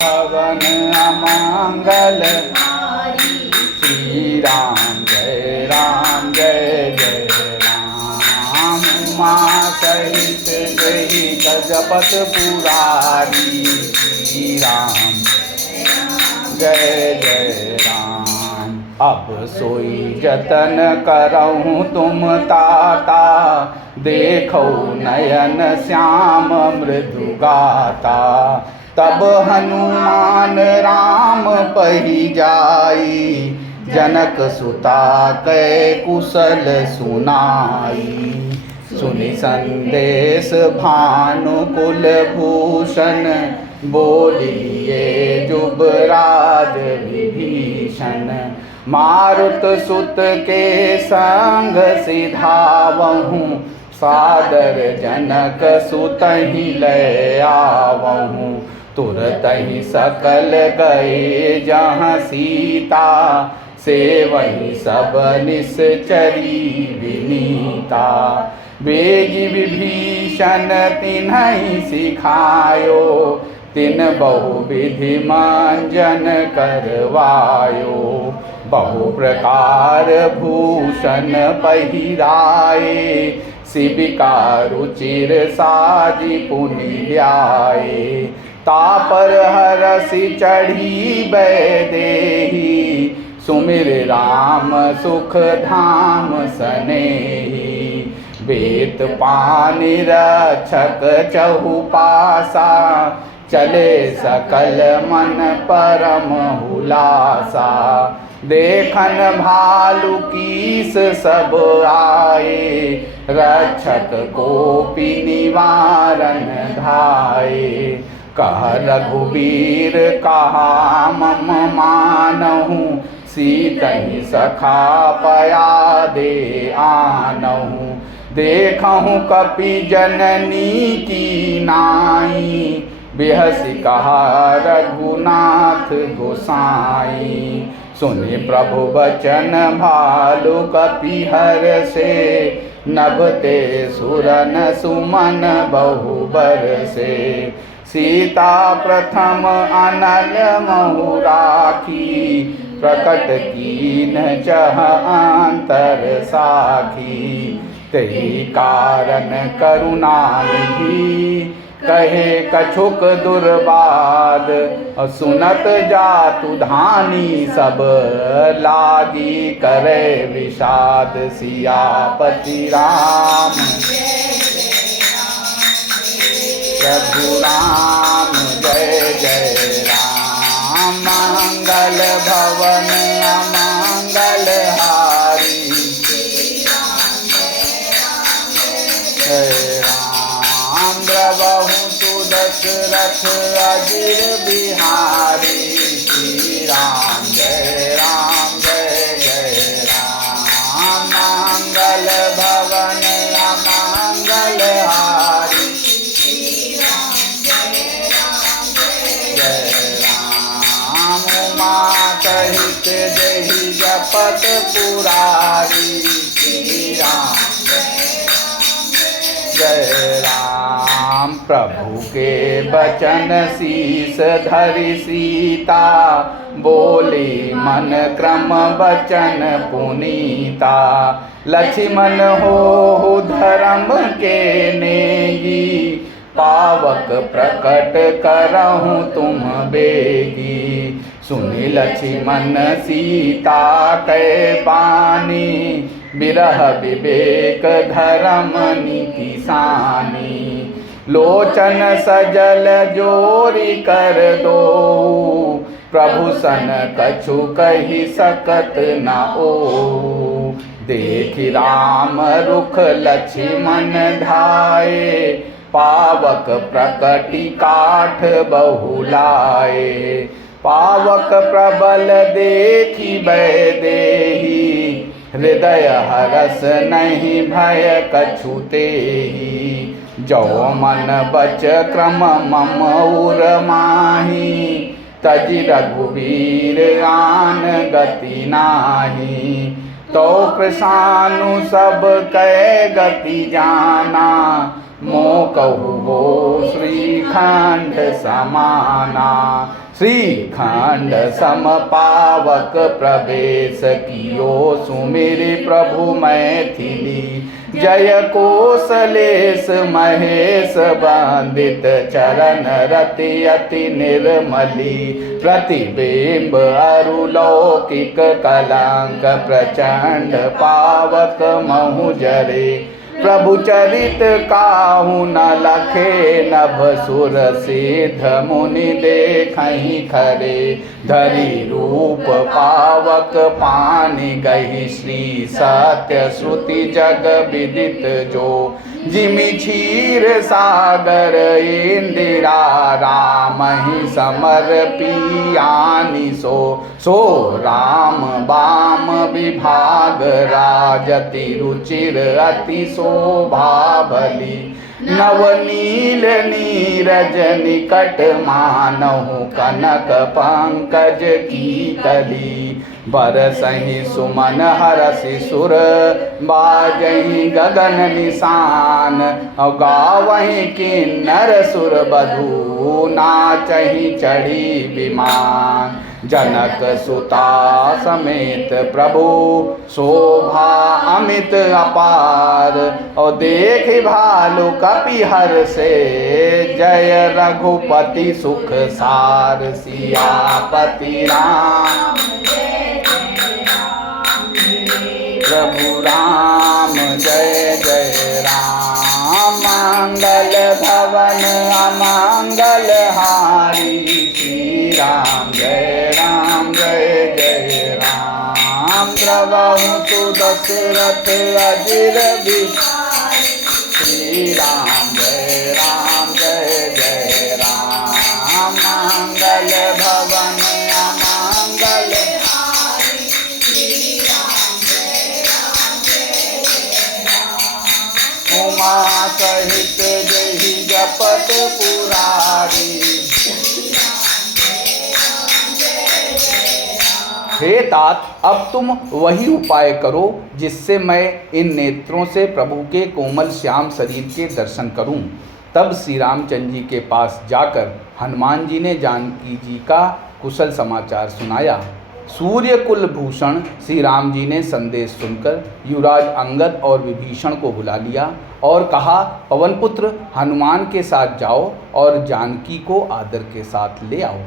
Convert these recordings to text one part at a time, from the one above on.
भवन अमंगल श्री राम जय जय राम। उमा सहित जय गजपत पुरारी श्री राम जय राम। अब सोई जतन करऊँ तुम ताता, देखो नयन श्याम मृदु गाता। तब हनुमान राम पही जाई, जनक सुता कै कुशल सुनाई। सुनि संदेश भानुकुल भूषण, बोलिए जुबराज विभीषण। मारुत सुत के संग सिधावहूँ, सादर जनक सुतहि लय आवहूँ। तुरतहि सकल गए जहाँ सीता, सेवहि सब निश्चरी विनीता। वेगी विभीषण तिन्हि सिखायो, तिन बहुविधि मंजन करवायो। बहु प्रकार भूषण पहिराए, शिविका रुचिर साजी पुनि ल्याए। तापर हरसि चढ़ी बैदेही, सुमिर राम सुख धाम सनेही। वेत पानि रक्षक चहुपासा, चले सकल मन परम हुलासा। देखन भालु कीस सब आए, रक्षक कोपि निवारण धाये। कह रघुबीर कहा मम मानहूँ, सीतहि सखा पया दे आनहूँ। देखहूँ कपि जननी की नाई, बिहसि कहा रघुनाथ गोसाई। सुनि प्रभु बचन भालु कपि हरषे, नभते सुरन सुमन बहु बरसे। सीता प्रथम अनल महु राखी, प्रकट कीन चह अंतर साखी। तेहि कारण करुणा निधि, कहे कछुक दुर्बाद। सुनत जातु धानी सब, लागी करे विषाद। सियापति राम प्रभु राम जय राम। मंगल भवन अमंगल हारी, जय राम। द्रवहु सुदशरथ अजिर बिहारी, श्री राम जय जय राम। मंगल भवन अमंगल हारी, सहित जहि जपत पुरारी, श्री राम जय राम। प्रभु के बचन शीस धरि सीता, बोली मन क्रम बचन पुनीता। लक्ष्मण हो धर्म के नेगी, पावक प्रकट करहूँ तुम बेगी। सुनि लक्ष्मण सीता कै बानी, बिरह विवेक धर्म नीति सानी। लोचन सजल जोरी कर दो, प्रभु सन कछु कहि सकत न ओ। देखि राम रुख लक्ष्मण धाये, पावक प्रकटि काठ बहुलाए। पावक प्रबल देखी बैदेही, हृदय हरस नहीं भय कछु तेहि। जो मन बच क्रम मम उर माही, तजि रघुवीर आन गति नाही। तो कृषानु सब कै गति जाना, मोकहु हो श्रीखंड समाना। श्रीखंड सम पावक प्रवेश कियो सुमिरि प्रभु मैथिली। जय कौशलेश महेश वंदित चरण रति अति निर्मली। प्रतिबिंब अरुलौकिक कलंक प्रचंड पावक महु जरे। प्रभु चरित काहू न लखे नभ सुर सिद्ध मुनि देखहि खरे। धरि रूप पावक पानि गहि श्री सत्य श्रुति जग विदित जो। जिमि क्षीर सागर इंदिरा रामहि समर्पियानि सो। सो राम बाम विभाग राजति रुचिर अति शोभा भली। नवनील नीरज निकट मानहु कनक पंकज की कली। बरसहि सुमन हरसि सुर बाजहि गगन निशान। गावहि किन्नर सुर बधू नाचहि चढ़ी विमान। जनक सुता समेत प्रभु शोभा अमित अपार। और देख भालु कपि हर्षे जय रघुपति सुख सार। सियापति राम प्रभु राम जय जय राम। मंगल भवन अमंगल हारी। श्री राम जय जय राम। द्रवहु तु दशरथ अजिर बिसारी। श्री राम जय जय राम। मंगल भवन अमंगल हारी। श्री राम जय जय राम। उमा सहित जहि जपत पुरारी। हे तात, अब तुम वही उपाय करो जिससे मैं इन नेत्रों से प्रभु के कोमल श्याम शरीर के दर्शन करूं। तब श्री रामचंद्र जी के पास जाकर हनुमान जी ने जानकी जी का कुशल समाचार सुनाया। सूर्य कुल भूषण श्री राम जी ने संदेश सुनकर युवराज अंगद और विभीषण को बुला लिया और कहा, पवन पुत्र हनुमान के साथ जाओ और जानकी को आदर के साथ ले आओ।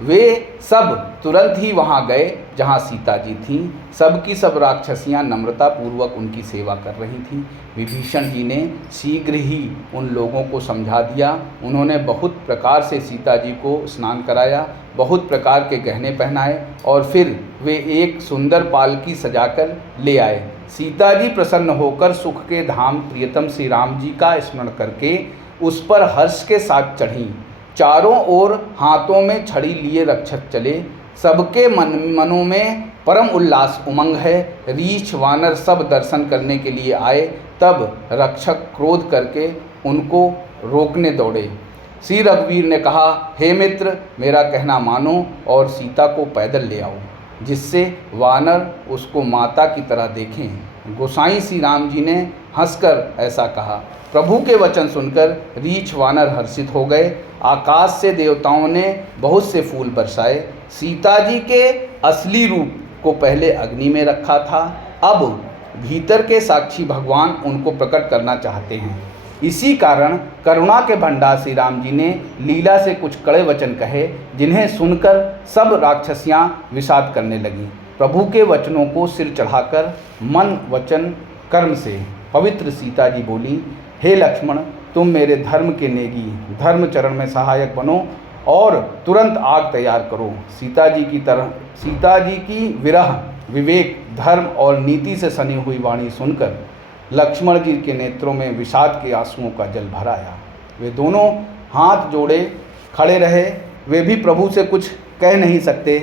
वे सब तुरंत ही वहाँ गए जहाँ सीता जी थीं। सब की सब राक्षसियाँ नम्रता पूर्वक उनकी सेवा कर रही थीं। विभीषण जी ने शीघ्र ही उन लोगों को समझा दिया। उन्होंने बहुत प्रकार से सीता जी को स्नान कराया, बहुत प्रकार के गहने पहनाए और फिर वे एक सुंदर पालकी सजाकर ले आए। सीता जी प्रसन्न होकर सुख के धाम प्रियतम श्री राम जी का स्मरण करके उस पर हर्ष के साथ चढ़ीं। चारों ओर हाथों में छड़ी लिए रक्षक चले। सबके मनों में परम उल्लास उमंग है। रीछ वानर सब दर्शन करने के लिए आए। तब रक्षक क्रोध करके उनको रोकने दौड़े। श्री रघुवीर ने कहा, हे मित्र, मेरा कहना मानो और सीता को पैदल ले आओ, जिससे वानर उसको माता की तरह देखें। गोसाई श्री राम जी ने हंसकर ऐसा कहा। प्रभु के वचन सुनकर रीछ वानर हर्षित हो गए। आकाश से देवताओं ने बहुत से फूल बरसाए। सीता जी के असली रूप को पहले अग्नि में रखा था, अब भीतर के साक्षी भगवान उनको प्रकट करना चाहते हैं। इसी कारण करुणा के भंडार श्री राम जी ने लीला से कुछ कड़े वचन कहे, जिन्हें सुनकर सब राक्षसियाँ विषाद करने लगीं। प्रभु के वचनों को सिर चढ़ाकर मन वचन कर्म से पवित्र सीता जी बोली, हे लक्ष्मण, तुम मेरे धर्म के नेगी, धर्म चरण में सहायक बनो और तुरंत आग तैयार करो। सीता जी की विरह, विवेक, धर्म और नीति से सनी हुई वाणी सुनकर लक्ष्मण जी के नेत्रों में विषाद के आंसुओं का जल भर आया। वे दोनों हाथ जोड़े खड़े रहे। वे भी प्रभु से कुछ कह नहीं सकते।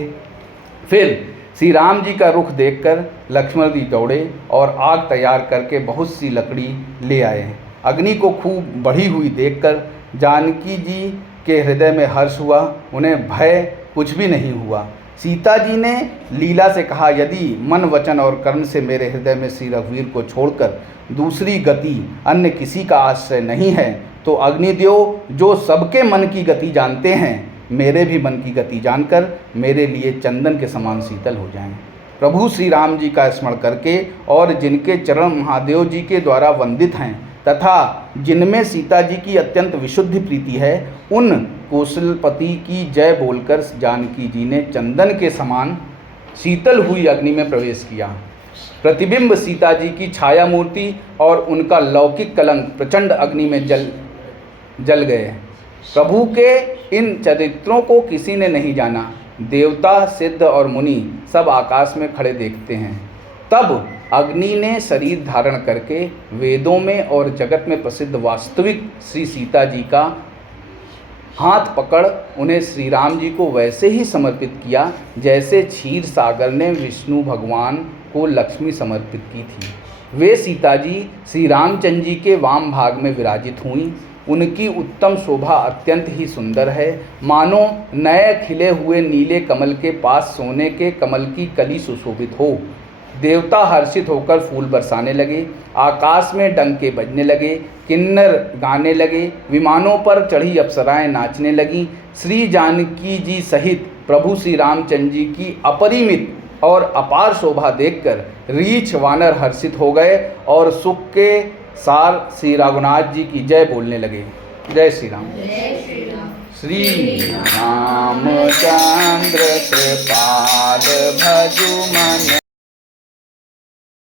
फिर श्री राम जी का रुख देखकर लक्ष्मण जी दौड़े और आग तैयार करके बहुत सी लकड़ी ले आए। अग्नि को खूब बढ़ी हुई देखकर जानकी जी के हृदय में हर्ष हुआ। उन्हें भय कुछ भी नहीं हुआ। सीता जी ने लीला से कहा, यदि मन वचन और कर्म से मेरे हृदय में श्री रघुवीर को छोड़कर दूसरी गति अन्य किसी का आश्रय नहीं है, तो अग्निदेव जो सबके मन की गति जानते हैं, मेरे भी मन की गति जानकर मेरे लिए चंदन के समान शीतल हो जाएं। प्रभु श्री राम जी का स्मरण करके और जिनके चरण महादेव जी के द्वारा वंदित हैं तथा जिनमें सीता जी की अत्यंत विशुद्ध प्रीति है, उन कौशलपति की जय बोलकर जानकी जी ने चंदन के समान शीतल हुई अग्नि में प्रवेश किया। प्रतिबिंब सीता जी की छाया मूर्ति और उनका लौकिक कलंक प्रचंड अग्नि में जल गए। प्रभु के इन चरित्रों को किसी ने नहीं जाना। देवता, सिद्ध और मुनि सब आकाश में खड़े देखते हैं। तब अग्नि ने शरीर धारण करके वेदों में और जगत में प्रसिद्ध वास्तविक श्री सीता जी का हाथ पकड़ उन्हें श्री राम जी को वैसे ही समर्पित किया जैसे क्षीर सागर ने विष्णु भगवान को लक्ष्मी समर्पित की थी। वे सीता जी श्री रामचंद्र जी के वाम भाग में विराजित हुईं। उनकी उत्तम शोभा अत्यंत ही सुंदर है, मानो नए खिले हुए नीले कमल के पास सोने के कमल की कली सुशोभित हो। देवता हर्षित होकर फूल बरसाने लगे, आकाश में डंके बजने लगे, किन्नर गाने लगे, विमानों पर चढ़ी अप्सराएं नाचने लगीं। श्री जानकी जी सहित प्रभु श्री रामचंद्र जी की अपरिमित और अपार शोभा देखकर रीछ वानर हर्षित हो गए और सुख के सार श्री रघुनाथ जी की जय बोलने लगे। जय श्री राम। श्री रामचंद्र कृपाल भजु मन।